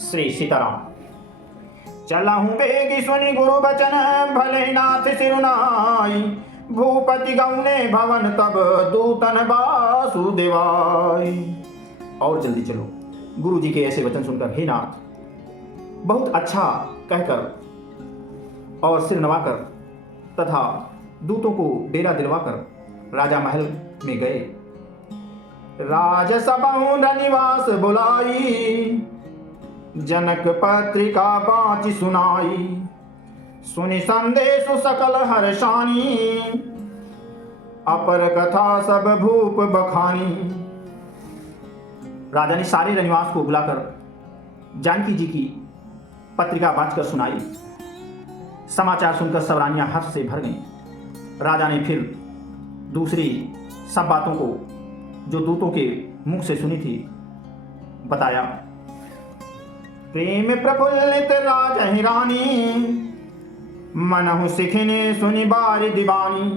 श्री सीताराम। चलहूँ बेगी सुनि गुरु बचन, भले नाथ सिरुनाई। भूपति गौने भवन तब दूतन वासुदेवाई। और जल्दी चलो। गुरु जी के ऐसे वचन सुनकर हे नाथ, बहुत अच्छा कहकर और सिर नवाकर तथा दूतों को डेरा दिलवाकर राजा महल में गए। राजसभा निवास बुलाई, जनक पत्रिका बाँचि सुनाई। सुनि संदेश सकल हर्षानी, अपर कथा सब भूप बखानी। राजा ने सारे रनिवास को बुलाकर जानकी जी की पत्रिका बाँचकर सुनाई। समाचार सुनकर सब रानियां हर्ष से भर गईं। राजा ने फिर दूसरी सब बातों को जो दूतों के मुख से सुनी थी बताया। प्रेम प्रफुल्लित राजहि रानी, मनहु सिखिने सुनि बारि दीवानी।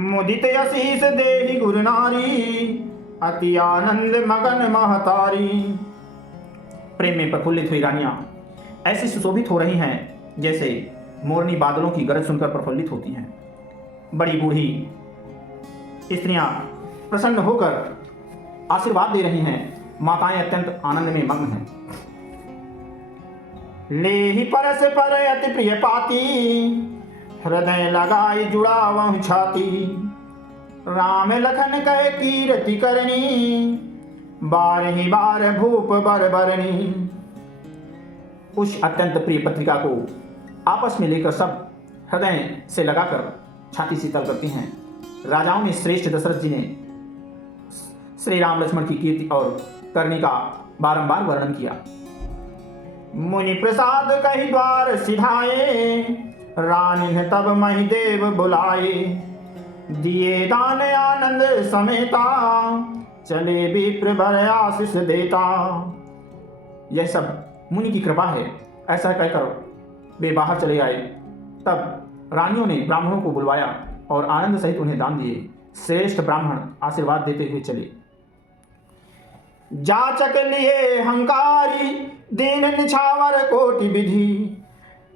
मुदित असीस देहि गुरु नारी, अति आनंद मगन महतारी। प्रेम में प्रफुल्लित हुई रानियां ऐसी सुशोभित हो रही हैं जैसे मोरनी बादलों की गरज सुनकर प्रफुल्लित होती हैं। बड़ी बूढ़ी स्त्रियां प्रसन्न होकर आशीर्वाद दे रही हैं। माताएं अत्यंत आनंद में मग्न हैं। लेहि परस पर अति प्रिय पाती, हृदय लगाई जुड़ावहु छाती। राम लखन कहे कीरति करनी, बारहि बार भूप बर बरनी। उस अत्यंत प्रिय पत्रिका को आपस में लेकर सब हृदय से लगाकर छाती शीतल करती हैं। राजाओं में श्रेष्ठ दशरथ जी ने श्री राम लक्ष्मण की कीर्ति और करनी का बारंबार वर्णन किया। मुनि प्रसाद कहि द्वार सिधाए, रानी तब महि देव बुलाए। दिए दान आनंद समेता, चले विप्र भर आशीष देता। यह सब मुनि की कृपा है, ऐसा कहकर वे बाहर चले आए। तब रानियों ने ब्राह्मणों को बुलवाया और आनंद सहित उन्हें दान दिए। श्रेष्ठ ब्राह्मण आशीर्वाद देते हुए चले। जाचक लिए हंकारी, दीन निछावर कोटि विधि।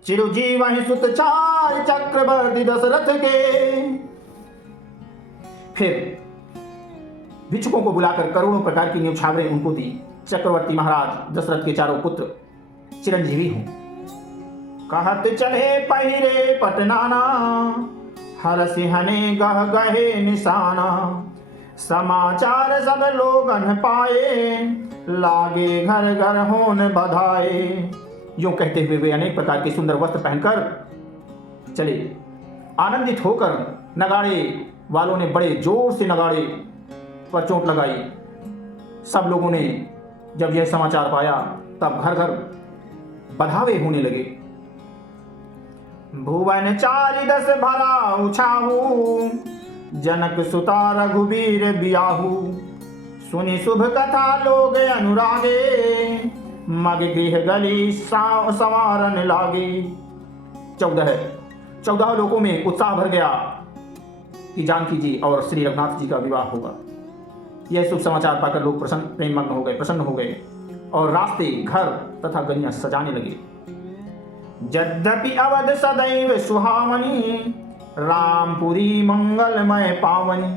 चिरजीवन सुत चार चक्रवर्ती दशरथ के। फिर भिक्षुकों को बुलाकर करोड़ों प्रकार की न्यौछावरें उनको दी। चक्रवर्ती महाराज दशरथ के चारों पुत्र चिरंजीवी हों। कहत चले पहिरे पटनाना, हर सिंहने गह गहे निशाना। समाचार सब लोगन पाए, लागे घर घर होन बधाए। यूं कहते हुए वे अनेक प्रकार के सुंदर वस्त्र पहनकर चले। आनंदित होकर नगाड़े वालों ने बड़े जोर से नगाड़े पर चोट लगाई। सब लोगों ने जब यह समाचार पाया तब घर घर बधावे होने लगे। भुवन 40 भरा उछाहू, जनक सुता रघुबीर बियाहू। सुनि शुभ कथा लोग अनुरागे, मग गृह गली संवारन लागे। 14 लोगों में उत्साह भर गया कि जानकी जी और श्री रघुनाथ जी का विवाह होगा। यह शुभ समाचार पाकर लोग प्रसन्न हो गए और रास्ते, घर तथा गलियां सजाने लगे। यद्यपि अवध सदैव सुहावनी, रामपुरी मंगलमय पावनी।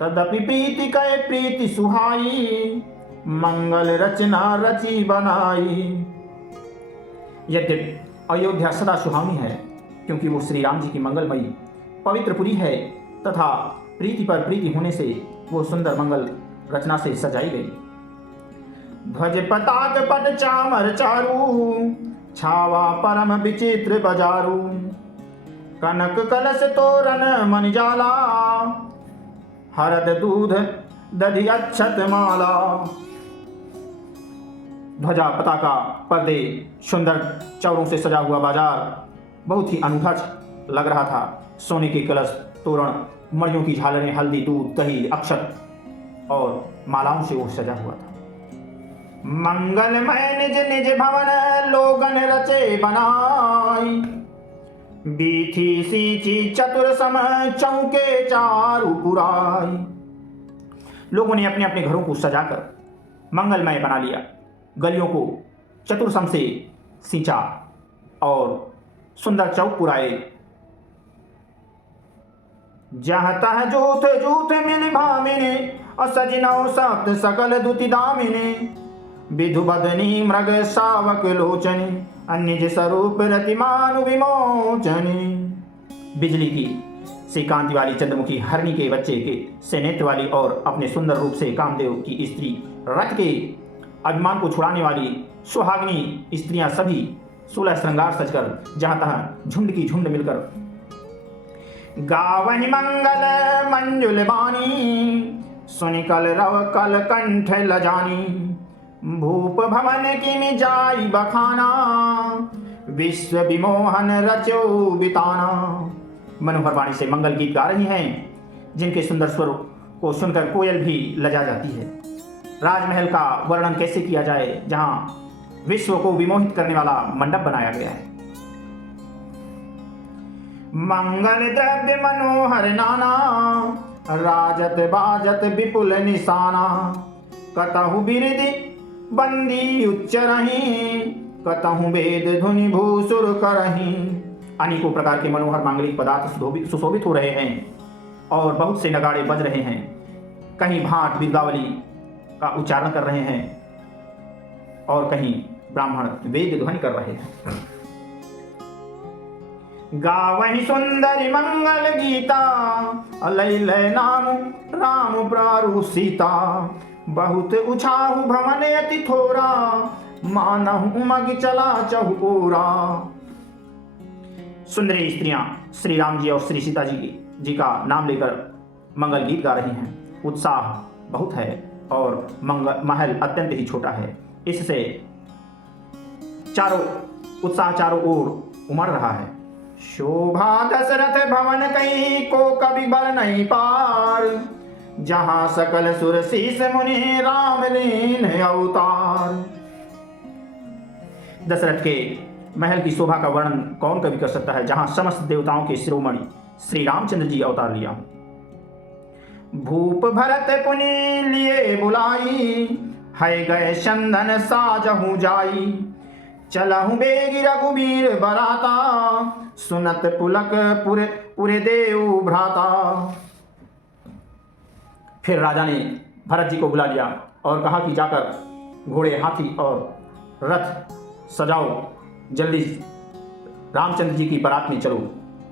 तदपि प्रीति कहे प्रीति सुहाई, मंगल रचना रची बनाई। यद्यपि अयोध्या सदा सुहावनी है क्योंकि वो श्री राम जी की मंगलमयी पवित्र पुरी है तथा प्रीति पर प्रीति होने से वो सुंदर मंगल रचना से सजाई गई। ध्वज पताक पट चामर चारू, छावा परम विचित्र बजारू। कनक कलश तोरण मणिजाला, हरद दूध दधि अक्षत माला। ध्वजा पताका पर्दे सुंदर चौरों से सजा हुआ बाजार बहुत ही अनूठा लग रहा था। सोने के कलश, तोरण, मणियों की झालरें, हल्दी, दूध, दही, अक्षत और मालाओं से वो सजा हुआ था। मंगलमय निज निज भवन, लोगन रचे बनाई। बीथी सींची चतुर सम, चौके चारु पुराई। लोगों ने अपने अपने घरों को सजाकर मंगलमय बना लिया। गलियों को चतुर्सम से सींचा और सुंदर चौक पुराए। जहाँ तह जूथ जूथ मिल भामिनी और सजनौ सप्त सकल दुति दामिनी। विधु बदनी मृग शावक लोचनी अन्य स्वरूप रतिमान विमोचनी। बिजली की से कांति वाली चंद्रमुखी हरणी के बच्चे के से नेत्र वाली और अपने सुंदर रूप से कामदेव की स्त्री रथ के अभिमान को छुड़ाने वाली सुहागिनी स्त्रियां सभी 16 श्रृंगार सजकर जहां तहां झुंड की झुंड मिलकर गावहि मंगल मंजुल बानी। सुनि कल रव कल कंठ लजानी। भूप भवन की मिजाई बखाना विश्व विमोहन रचो बिताना। मनोहर वाणी से मंगल गीत गा रही हैं जिनके सुंदर स्वर को सुनकर कोयल भी लजा जाती है। राजमहल का वर्णन कैसे किया जाए जहां विश्व को विमोहित करने वाला मंडप बनाया गया है। मंगल द्रव्य मनोहर नाना राजत बाजत विपुल निशाना। कतहु बिरदि बंदी उच्च रही कतहु वेद धुनि भूसुर करही। अनेकों प्रकार के मनोहर मांगलिक पदार्थ सुशोभित हो रहे हैं और बहुत से नगाड़े बज रहे हैं। कहीं भाट बिरदावली का उच्चारण कर रहे हैं और कहीं ब्राह्मण वेद ध्वनि कर रहे हैं। गावहि सुंदरी मंगल गीता लय लय नाम राम प्रारु सीता। बहुत उछाहु भवन अति थोरा मानहु उमग चला चहुओरा। सुंदरी स्त्रियां श्री राम जी और श्री सीता जी का नाम लेकर मंगल गीत गा रही हैं। उत्साह बहुत है और महल अत्यंत ही छोटा है, इससे उत्साह चारों ओर उमड़ रहा है। शोभा दशरथ भवन कहीं को कभी बल नहीं पार। जहां सकल सुर शीस मुनि राम लीन अवतार। दशरथ के महल की शोभा का वर्णन कौन कवि कर सकता है जहां समस्त देवताओं के शिरोमणि श्री रामचंद्र जी अवतार लिया। भूप भरत पुनि लिए बुलाई है गए चंदन साजहु जाई। चलहु बेगी रघुबीर बराता सुनत पुलक पुरे देव भ्राता। फिर राजा ने भरत जी को बुला लिया और कहा कि जाकर घोड़े हाथी और रथ सजाओ, जल्दी रामचंद्र जी की बारात में चलो।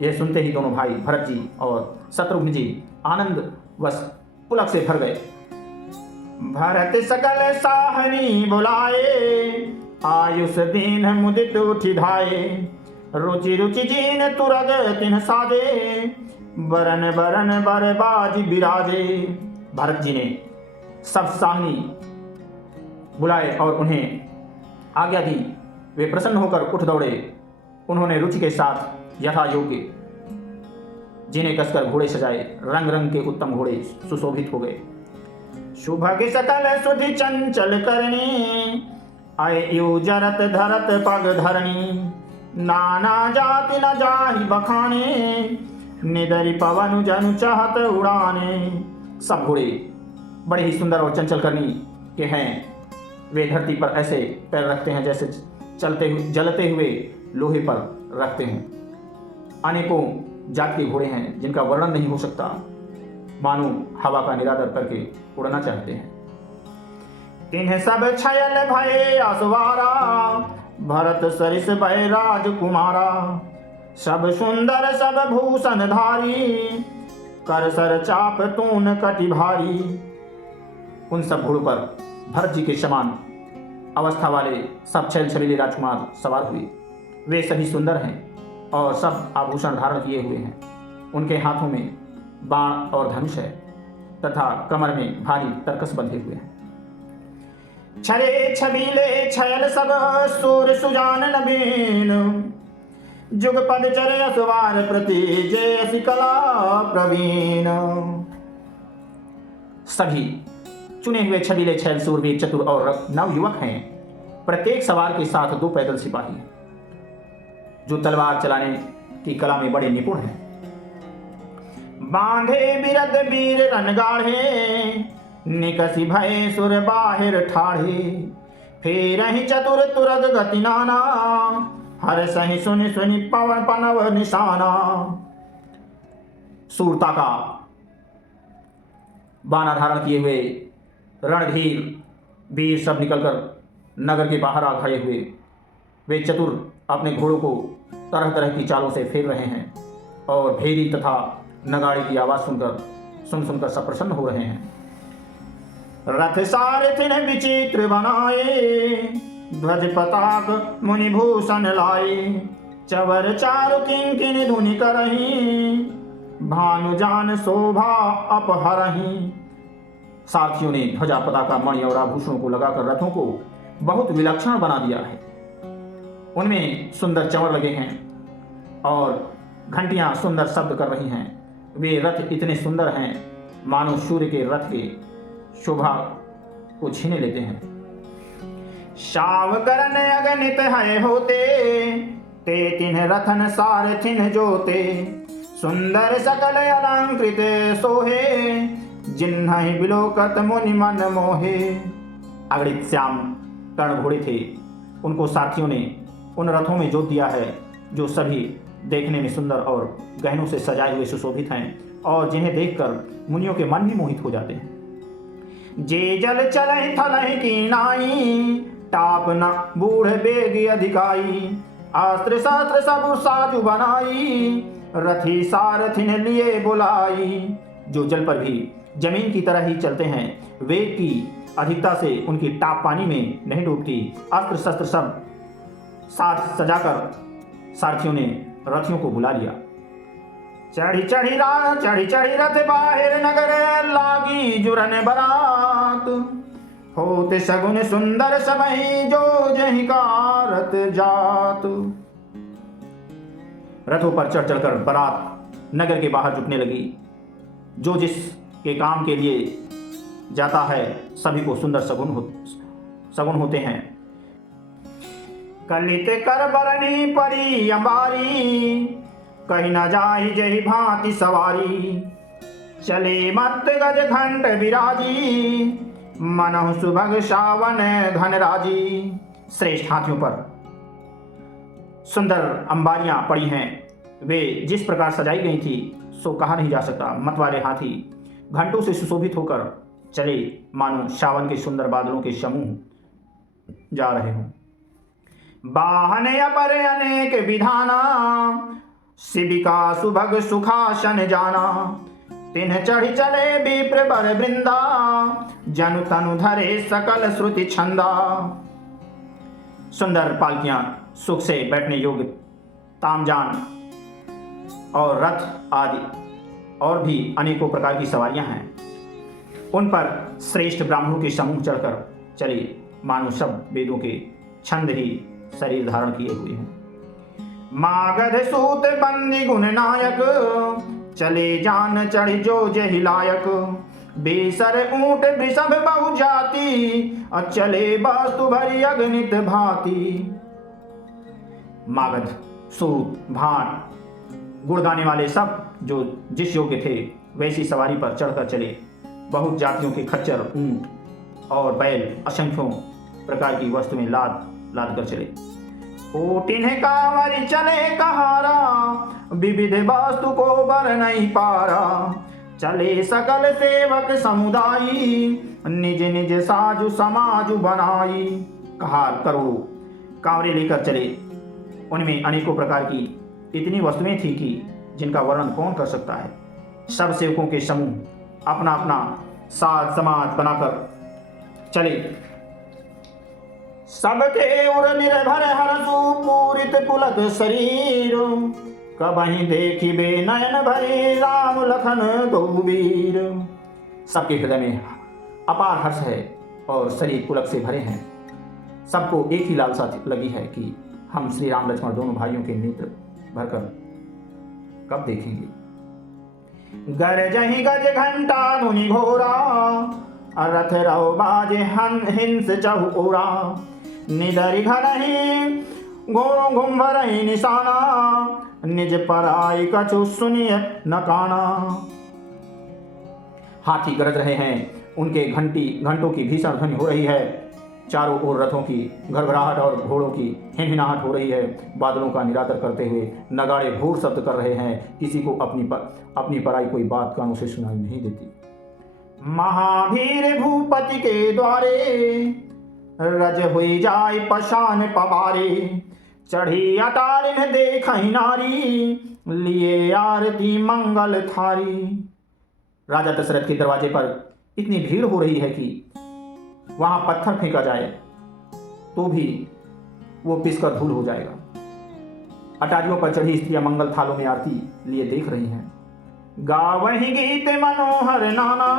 यह सुनते ही दोनों भाई भरत जी और शत्रुघ्न जी आनंद वश पुलक से भर गए। भरत सकल साहनी बुलाए आयुष दीन मुदित उठि धाये। रुचि रुचि जीन तुरग तिन्ह साजे बरन बरन बरबाज बिराजे। भरत जी ने सब साहनी बुलाए और उन्हें आज्ञा दी। वे प्रसन्न होकर उठ दौड़े। उन्होंने रुचि के साथ यथा योग्य जिन्हें कसकर घोड़े सजाए। रंग रंग के उत्तम घोड़े सुशोभित हो गए। शुभग सकल सुधि चंचल करनी आयु जरत धरत पग धरणी। नाना जाति न जाहि बखाने निदरि पवन जनु चाहत उड़ाने। सब घोड़े बड़े ही सुंदर और चंचल करनी के हैं। वे धरती पर ऐसे पैर रखते हैं जैसे जलते हुए लोहे पर रखते हैं। अनेकों जात के घोड़े हैं जिनका वर्णन नहीं हो सकता, मानो हवा का निरादर करके उड़ना चाहते हैं। तिन्ह सब छयल भये असवारा भरत सरिस भय राजकुमारा। सब सुंदर सब भूषण धारी कर सर चाप तून कटि भारी। उन सब घोड़ों पर भरत जी के समान अवस्था वाले सब छैल छबीले राजकुमार सवार हुए। वे सभी सुंदर हैं और सब आभूषण धारण किए हुए हैं। उनके हाथों में बाण और धनुष है तथा कमर में भारी तरकस बंधे हुए हैं। छरे छबीले छयल सब सूर सुजान नवीन। जुगपद चरे असवार प्रति जय कला प्रवीण। सभी चुने हुए छबीले छैल सूरवीर चतुर और नव युवक हैं। प्रत्येक सवार के साथ 2 पैदल सिपाही जो तलवार चलाने की कला में बड़े निपुण हैं। बांधे बिरद वीर रनगाढ़े निकसी भय सुर बाहिर ठाढ़े। फेर ही चतुर तुरग गति नाना, हर सही सुनि सुनि पवन पनव निशाना। सूरता का बाना धारण किए हुए रणधीर वीर सब निकलकर नगर के बाहर आ खड़े हुए। वे चतुर अपने घोड़ों को तरह तरह की चालों से फेर रहे हैं और भेरी तथा नगाड़े की आवाज़ सुनकर सब प्रसन्न हो रहे हैं। रथ सारथिन विचित्र बनाए, ध्वज पताक मुनिभूषण लाए। चवर चारु किंकिन धुनि करही, भानुजान शोभा अपहरही। सारथियों ने ध्वजा पताका मणि और आभूषणों को लगाकर रथों को बहुत विलक्षण बना दिया है। उनमें सुंदर चंवर लगे हैं और घंटियां सुंदर शब्द कर रही हैं। वे रथ इतने सुंदर हैं मानो सूर्य के रथ के शोभा को छीने लेते हैं। शाव करन अगणित है होते, ते तिन्ह रथन सारथिन जोते। सुंदर सकल अलंकृत सोहे, जिन्हि बिलोकत मुनि मन मोहे। अगणित श्याम कर्ण घोड़े थे, उनको सारथियों ने उन रथों में जोत दिया है जो सभी देखने में सुंदर और गहनों से सजाए हुए सुशोभित हैं और जिन्हें देखकर मुनियों के मन भी मोहित हो जाते हैं। जे जल चलहि थलहि की नाई, टाप न बूढ़ बेग अधिकाई। अस्त्र शस्त्र सब साजु बनाई, रथी सारथिन लिए बुलाई। जो जल पर भी जमीन की तरह ही चलते हैं, वेग की अधिकता से उनकी टाप पानी में नहीं डूबती। अस्त्र शस्त्र सब साथ सजाकर सारथियों ने रथियों को बुला लिया। चढ़ी चढ़ी रथ बाहिर नगर, लागी जुरन बरात। होते सगुन सुंदर सबहि, जो जहि कारत जात। रथों पर चढ़ चढ़कर बारात नगर के बाहर जुटने लगी। जो जिस के काम के लिए जाता है सभी को सुंदर सगुन होते हैं। कलित कर बरनी परी अंबारी, कहीं न जाहि जहि भांति सवारी। चले मत गज घंट विराजी, मनहु सुभग सावन घन राजी। श्रेष्ठ हाथियों पर सुंदर अंबारियां पड़ी हैं। वे जिस प्रकार सजाई गई थी सो कहा नहीं जा सकता। मतवाले हाथी घंटों से सुशोभित होकर चले मानो सावन के सुंदर बादलों के समूह जा रहे हों। वाहन अपर अनेक विधाना, शिविका सुभग सुखासन जाना। तिन्ह चढ़ी चले विप्र बर वृंदा, जनु तनु धरे सकल श्रुति छंदा। सुंदर पालकियां सुख से बैठने योग्य तामजान और रथ आदि और भी अनेकों प्रकार की सवारियां हैं। उन पर श्रेष्ठ ब्राह्मणों के समूह चढ़कर चले मानो सब वेदों के छंद ही शरीर धारण किए हुए हैं। मागध सूत बंदी गुण नायक, चले जान चढ़ी जो जहि लायक। बेसर ऊंट वृषभ बहु जाति, चले वस्तु भरी अगणित भांति। मागध सूत भाट गुड़गाने वाले सब जो जिस योग्य थे वैसी सवारी पर चढ़कर चले। बहुत जातियों के खच्चर ऊंट और बैल असंख्यों प्रकार की वस्तु में लाद कर चले। ओटिन्ह कांवरि चले कहारा, विविध वस्तु को बर नहीं पारा। चले सकल सेवक समुदायी, निज निज साजु समाजु बनाई। कहार करोड़ों कांवरे लेकर चले। उनमें अनेकों प्रकार की इतनी वस्तुएं थी कि जिनका वर्णन कौन कर सकता है। सब सेवकों के समूह अपना अपना साज समाज बनाकर चले। सबके उर निर्भर हरसु पूरित पुलक शरीर। कबहि देखिबे नयन भरे राम लखन दो वीर। सबके हृदय में अपार हर्ष है और शरीर पुलक से भरे हैं। सबको एक ही लालसा लगी है कि हम श्री राम लक्ष्मण दोनों भाइयों के नेत्र भरकर कब देखेंगे। गरजहि गज घंटा धुनि घोरा, रथ रहो बाजे हिंस चहु ओरा। निदरि घनहि घोरों घुम्भरहि निशाना, निज पराई कछु सुनिय न काना। हाथी गरज रहे हैं, उनके घंटों की भीषण ध्वनि हो रही है। चारों ओर रथों की घरघराहट और घोड़ों की हिनहिनाहट हो रही है। बादलों का निरादर करते हुए नगाड़े भोर शब्द कर रहे हैं। किसी को अपनी पराई कोई बात कानों से सुनाई नहीं देती। महावीर भूपति के द्वारे रज हुई जाय पशान पवारे, चढ़ी अटार में देख नारी, लिए आरती मंगल थारी। राजा दशरथ के दरवाजे पर इतनी भीड़ हो रही है कि वहां पत्थर फेंका जाए तो भी वो पिसकर धूल हो जाएगा। अटारियों पर चढ़ी स्त्रियां मंगल थालों में आरती लिए देख रही हैं। गावहि गीत मनोहर नाना,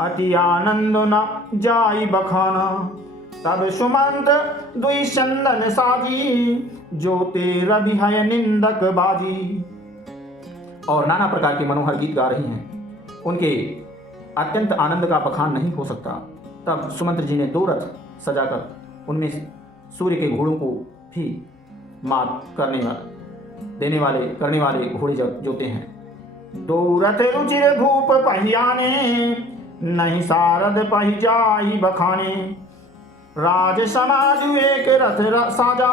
अति आनंद न जाई बखाना। तब सुमंत दुई चंदन साजी, जोते रवि है निंदक बाजी। और नाना प्रकार के मनोहर गीत गा रही हैं। उनके अत्यंत आनंद का बखान नहीं हो सकता। तब सुमंत्र जी ने 2 रथ सजाकर उनमें सूर्य के घोड़ों को भी मात करने वाले घोड़े जोते हैं। 2 रथ रुचिर भूप पहियाने, नहीं सारद पहि जाई बखाने। राज समाज एक रथ साजा,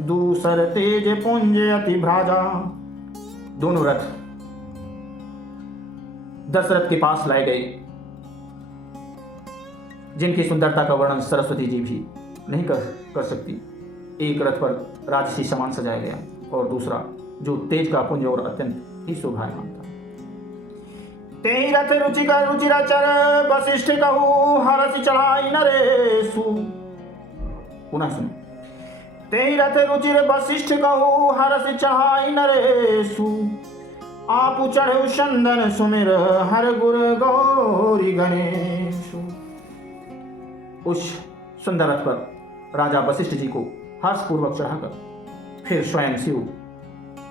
दूसर तेज पुंज अति भ्राजा। दोनों रथ दशरथ के पास लाए गए, जिनकी सुंदरता का वर्णन सरस्वती जी भी नहीं कर सकती। एक रथ पर राजसी सामान सजाया गया और दूसरा जो तेज का पुंज और अत्यंत ही शोभायमान था। तेहि रथ रुचिकर रुचिराचर, वशिष्ठ कहू हरसि चढ़ाई नरेशु। पुनः सुनो। तेहि रथ रुचिर वशिष्ठ कहू हरसि चढ़ाई नरेशु। आपु चढ़ऊ चंदन सुमिर, हर गुर गौरी गणेशु। उस सुंदर रथ पर राजा वशिष्ठ जी को हर्षपूर्वक चढ़ाकर फिर स्वयं शिव,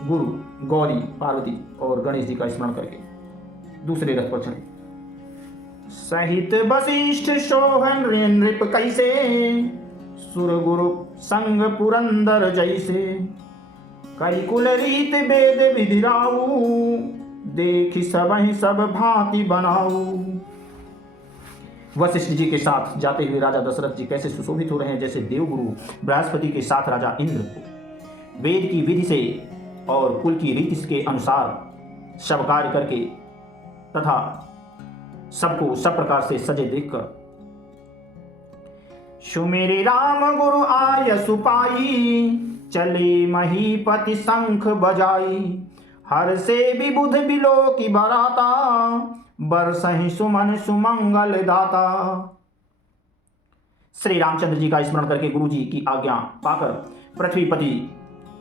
गुरु, गौरी, पार्वती और गणेश जी का स्मरण करके दूसरे रथ पर चढ़े। सहित वशिष्ठ सोहन नृप कैसे, सुर गुरु संग पुरंदर जैसे। कई कुल रीत वेद विधिराऊ, देखि सबहि सब भांति बनाऊ। वशिष्ठ जी के साथ जाते हुए राजा दशरथ जी कैसे सुशोभित हो रहे हैं, जैसे देवगुरु बृहस्पति के साथ राजा इंद्र को वेद की विधि से और कुल की रीति के अनुसार सब कार्य करके तथा सबको सब प्रकार से सजे देखकर। सुमेरे राम गुरु आय सुपाई, चले महीपति शंख बजाई। हर से विबुध बिलो की बराता, बरसहि सुमन सुमंगल दाता। श्री रामचंद्र जी का स्मरण करके गुरु जी की आज्ञा पाकर पृथ्वीपति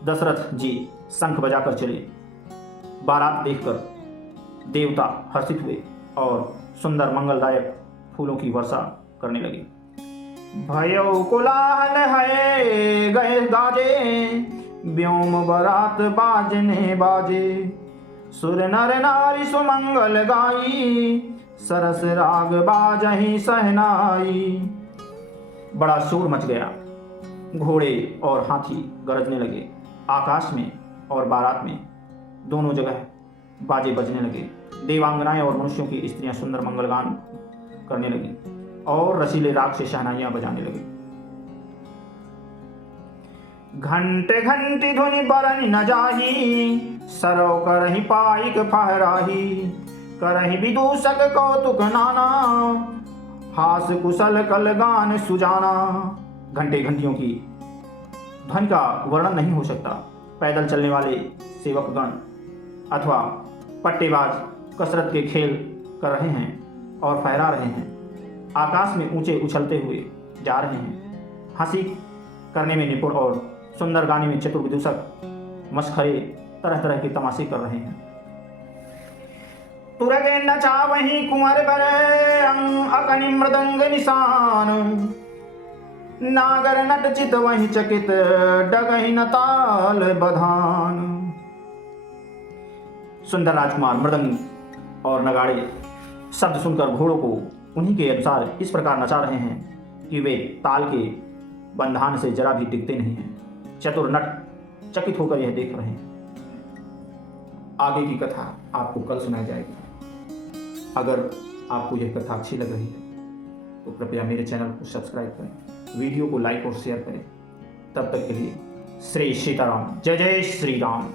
दशरथ जी शंख बजाकर चले। बारात देखकर देवता हर्षित हुए और सुंदर मंगलदायक फूलों की वर्षा करने लगे। भयो कोलाहल है गए गाजे, व्योम बरात बाजने बाजे। सुर नर नारी सुमंगल गाई, सरस राग बाजही सहनाई। बड़ा शोर मच गया, घोड़े और हाथी गरजने लगे। आकाश में और बारात में दोनों जगह बाजे बजने लगे। देवांगनाएं और मनुष्यों की स्त्रियां सुंदर मंगलगान करने लगी और रसीले राग से शहनाइयां बजाने लगी। घंटे घंटी धुनि बरन न जाही, सरौ करहि पाइक फहराही। करहि विदूषक कौतुक नाना, हास कुशल कल गान सुजाना। घंटे घंटियों की ध्वनि का वर्णन नहीं हो सकता। पैदल चलने वाले सेवकगण अथवा पट्टेबाज कसरत के खेल कर रहे हैं और फहरा रहे हैं। आकाश में ऊंचे उछलते हुए जा रहे हैं। हंसी करने में निपुण और सुंदर गाने में चतुर विदूषक मस्खरे तरह तरह के तमाशे कर रहे हैं। तुरगे नचावहि कुंवर बर, अकनि मृदंग निशान। नागर नट चित वही चकित, डगहि न ताल बधान। सुंदर राजकुमार मृदंग और नगाड़े शब्द सुनकर घोड़ों को उन्हीं के अनुसार इस प्रकार नचा रहे हैं कि वे ताल के बंधान से जरा भी डिगते नहीं हैं। चतुर नट चकित होकर यह देख रहे हैं। आगे की कथा आपको कल सुनाई जाएगी। अगर आपको यह कथा अच्छी लग रही है तो कृपया मेरे चैनल को सब्सक्राइब करें, वीडियो को लाइक और शेयर करें। तब तक के लिए श्री सीताराम, जय जय श्री राम।